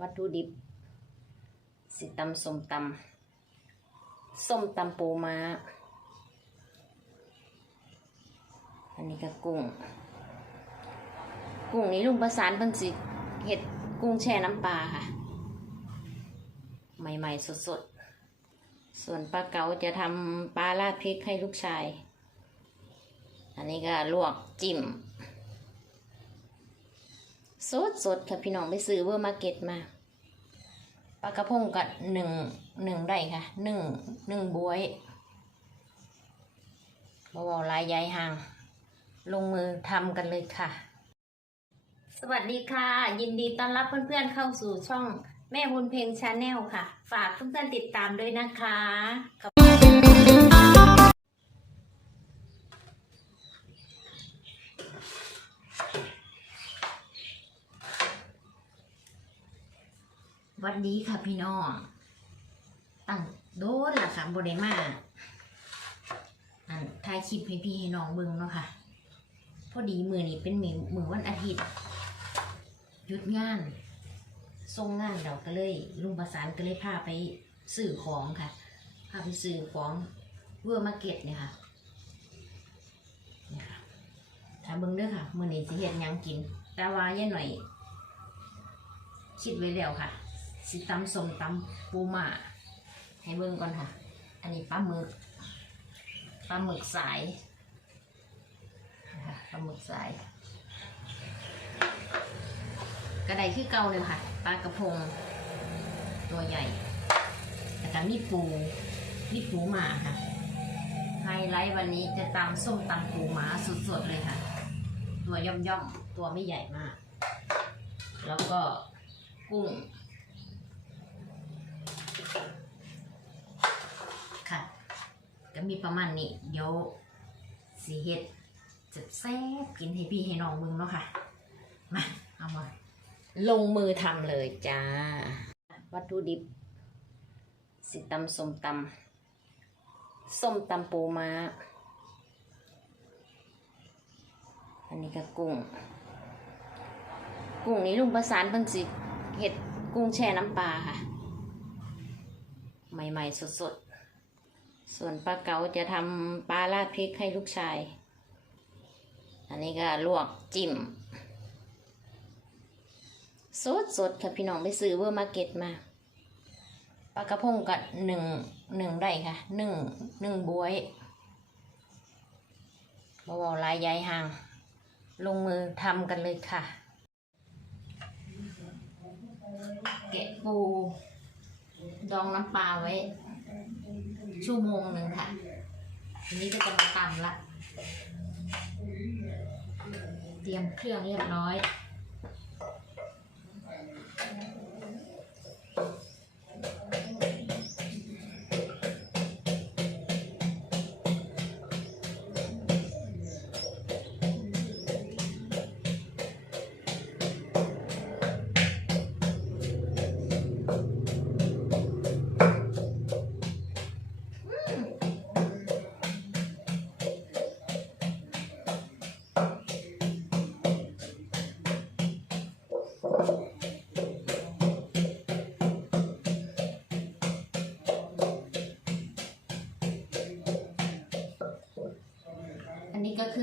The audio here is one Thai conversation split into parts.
วัตถุดิบ สิตำส้มตำส้มตำปูม้า อันนี้ก็กุ้ง กุ้งนี้ลุงประสานเพิ่นสิเห็ดกุ้งแช่น้ำปลาค่ะ ใหม่ๆ สดๆ ส่วนปลาเก๋าจะทำปลาราดพริกให้ลูกชาย อันนี้ก็ลวกจิ้ม สดสดค่ะพี่น้องไปซื้อเวอร์มาเก็ตมาปลากระพงกับหนึ่งหนึ่งได้ค่ะหนึ่งหนึ่งบวยบเบาๆลายใหญ่ห่าง ลงมือทำกันเลยค่ะ สวัสดีค่ะ ยินดีต้อนรับเพื่อนๆเข้าสู่ช่องแม่บุญเพลงชาแนลค่ะ ฝากทุกท่านๆติดตามด้วยนะคะ วันดีค่ะพี่น้อง ตั้งโดนล่ะค่ะบริมาอันถ่ายคลิปให้พี่ให้น้องเบิ่งเนาะค่ะ พอดีมือนี้เป็นมือมือวันอาทิตย์หยุดงานส่งงานเราก็เลย ลุงประสานก็เลยพาไปซื้อของค่ะพาไปซื้อของเวอร์มาร์เก็ตเนี่ยค่ะเนี่ยค่ะถ้าเบิ่งเด้อค่ะ มือนี้สิเฮ็ดยังกิน แต่ว่าย่าหน่อย คิดไว้แล้วค่ะ สิตำส้มตำปูมาให้เบิ่งก่อนค่ะ อันนี้ปลาหมึกปลาหมึกสายปลาหมึกสาย กระไดคือเก่าเลยค่ะปลากระพง ตัวใหญ่แล้วก็มีปูมีปูหมาค่ะไฮไลท์วันนี้จะตำส้มตำปูหมาสดๆเลยค่ะ ตัวย่อมๆ ตัวไม่ใหญ่มาก แล้วก็กุ้ง ค่ะ ก็มีประมาณนี้เดี๋ยวสีเฮ็ดจะแซ่บกินให้พี่ให้น้องมึงเนาะค่ะ มาเอามา ลงมือทำเลยจ้า วัตถุดิบ สิตำส้มตำส้มตำปูม้า อันนี้ก็กุ้ง กุ้งนี้ลุงประสานเพิ่นสิเห็ดกุ้งแช่น้ำปลาค่ะ ใหม่ๆสดๆ ส่วนปลาเก๋าจะทำปลาราดพริกให้ลูกชาย อันนี้ก็ลวกจิ้มสดสดค่ะพี่น้องไปซื้อเวอร์มาเก็ตมาปลากระพงกับหนึ่งหนึ่งได้ค่ะหนึ่งหนึ่งบวยบเบาๆลายใหญ่ห่าง ลงมือทำกันเลยค่ะ แกะปู ดองน้ำปลาไว้ ชั่วโมงหนึ่งค่ะทีนี้ก็จะมาตำละ เตรียมเครื่องเรียบร้อย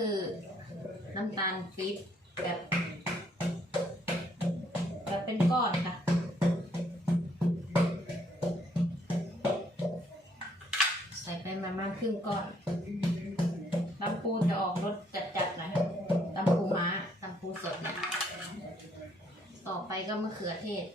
คือน้ำตาลปี๊บแบบแบบเป็นก้อนค่ะ ใส่ไปประมาณครึ่งก้อนตำปูจะออกรสจัดๆหนะคะตำปูม้าตำปูสดนะต่อไปก็มะเขือเทศ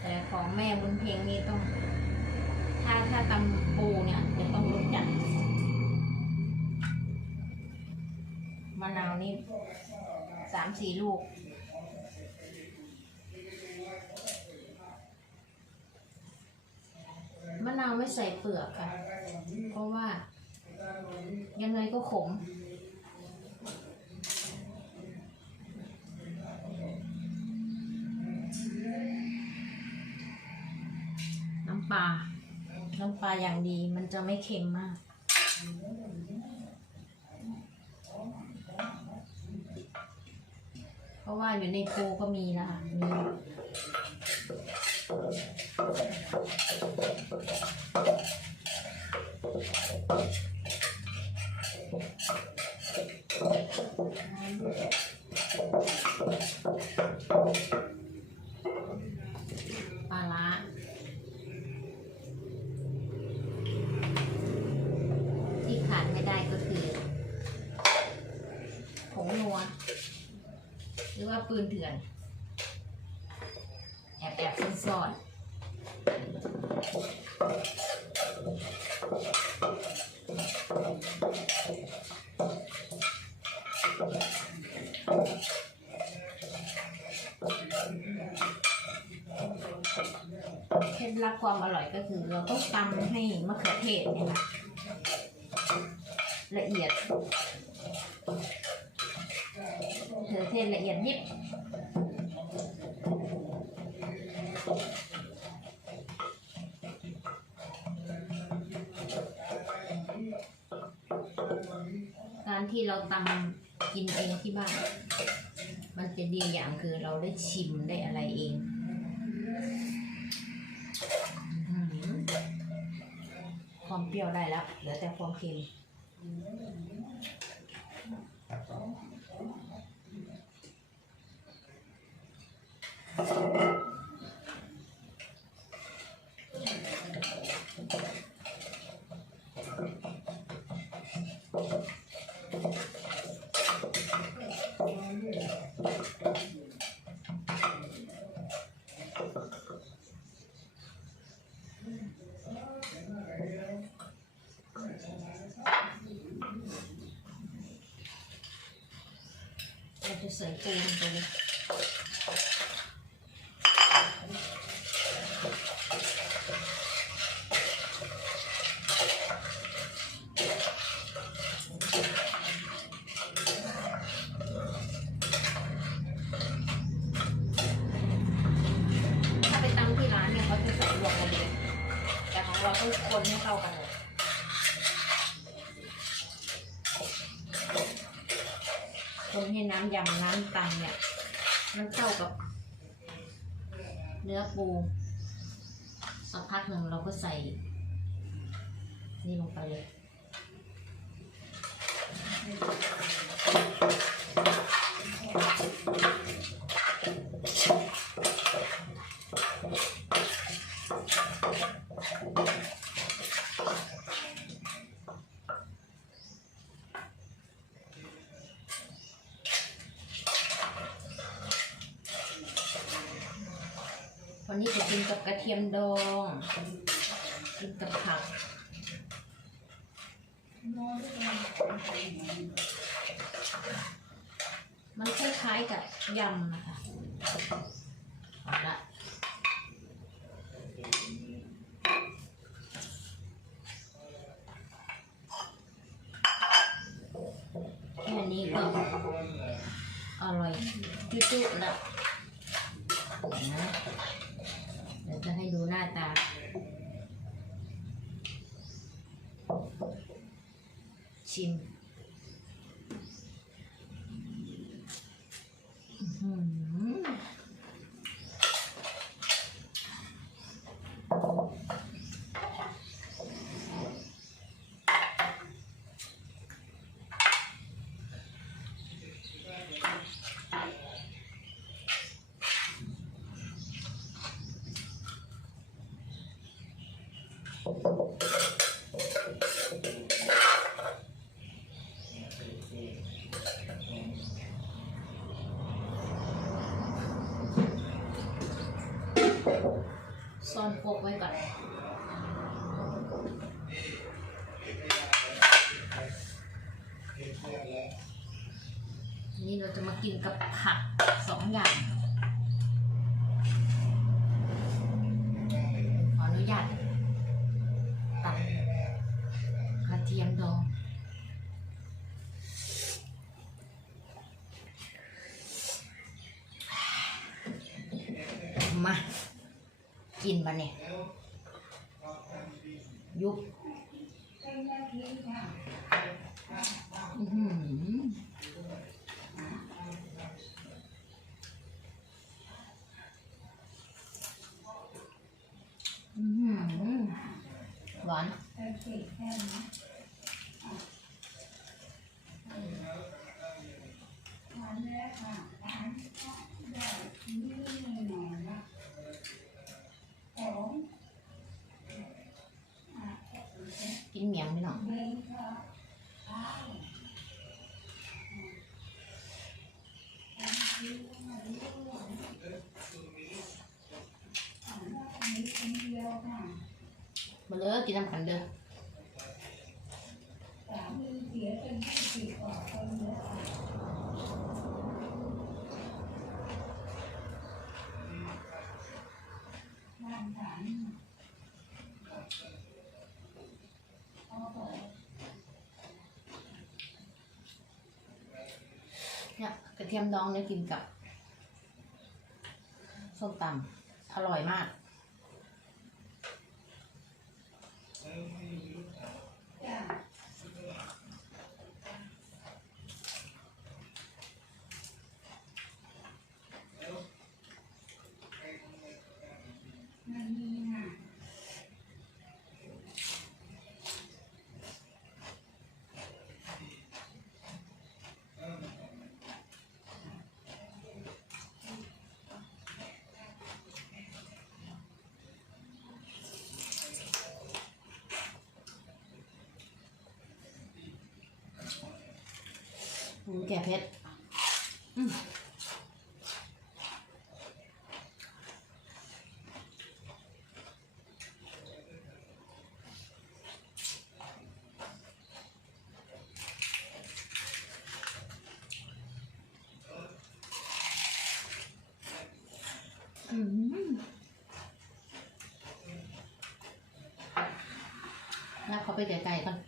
แต่ของแม่บนเพลงนี้ต้อง ถ้าถ้าตำปูเนี่ยจะต้องรู้จักมะนาวนี่สามสี่ลูกมะนาวไม่ใส่เปลือกค่ะ เพราะว่ายังไงก็ขม ปลา น้ำปลาอย่างดีมันจะไม่เค็มมาก เพราะว่าอยู่ในปูก็มีนะคะมีปลาร้าที่ขาดไม่ได้ก็คือผงนัว หรือว่า ปืนเถื่อน แอบแอบซ่อนซ่อนเคล็ดลับความอร่อยก็คือเราต้องตำให้มะเขือเทศเนี่ยนะละเอียด มะเขือเทละเอียดยิบการที่เราตำกินเองที่บ้าน มันจะดีอย่างคือเราได้ชิมได้อะไรเองอความเปรี้ยวได้แล้วเหลือแต่ความเค็ม เราจะใส่ปูลงไปเลยถ้าไปตำที่ร้านเนี่ยเขาจะใส่รวมกันเลยแต่ของเราต้องคนให้เข้ากันเลย คนให้น้ำยำน้ำตำเนี่ย มันเข้ากับ เนื้อปูสักพักหนึ่งเราก็ใส่ นี่ลงไปเลย วันนี้จะกินกับกระเทียมดอง กินกับผักมันคล้ายๆกับยำนะคะเอาละแค่นี้ก็อร่อยจุ๊ๆแล้วนะ จะให้ดูหน้าตา ชิม กินกับผักสองอย่างขออนุญาตตัดกระเทียมดองมา กินมาเนี่ยยุบ หวาน กินเมียงพี่น้อง มาเลยกินน้ำขันเด้อเนี่ยกระเทียมดองเนี่ยกินกับส้มตำอร่อยมาก แก่เพชรอืมอืมแล้วเขาไปไกลๆก่อน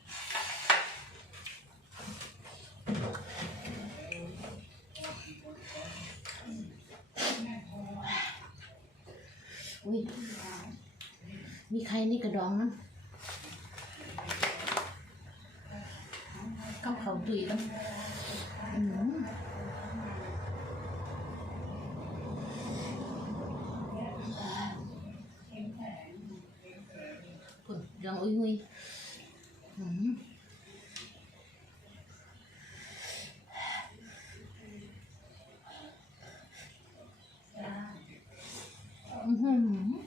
อุ้ย มีใครนี่กระดองนะกับเขาตุยกันอืมปุ่นดองอุ้ยอุ้ยอืมอื้อหือ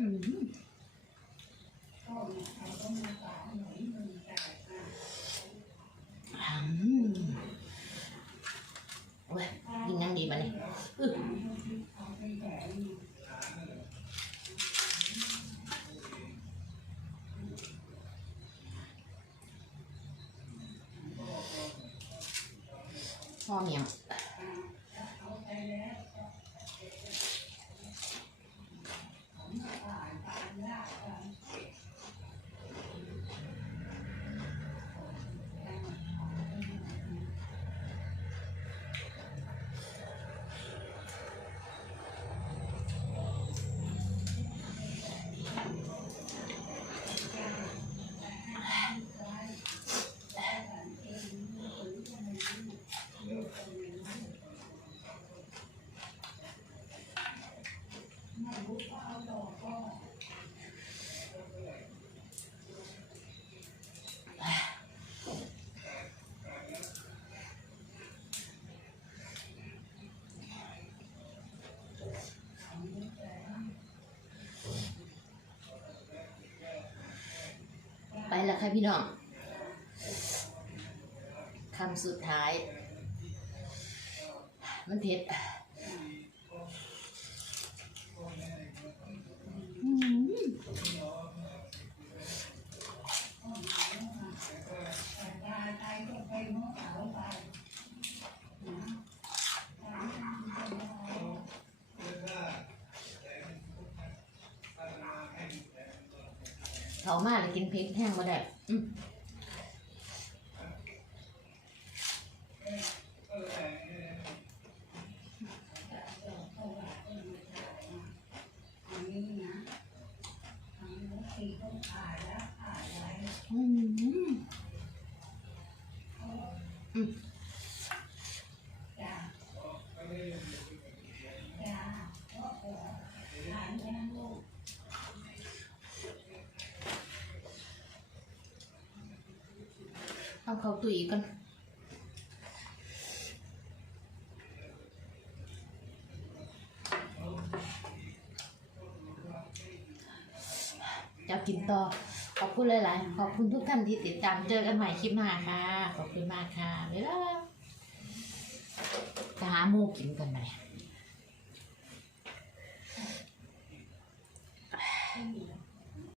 อืมอืมโอ้ยกินยัง ดีมาเนี่ยอึ๊ะพ่อเมียง ค่ะพี่น้องคำสุดท้าย มันเผ็ด เขามาเลยกินพริกแห้งมาได้อืม อืมอืม เอาเขาตู้อีกก่อนจะกินต่อ ขอบคุณหลาย ๆ ขอบคุณทุกท่านที่ติดตามเจอกันใหม่คลิปหน้าค่ะ ขอบคุณมากค่ะ บ๊ายบายจะหาหมูกินกันไหม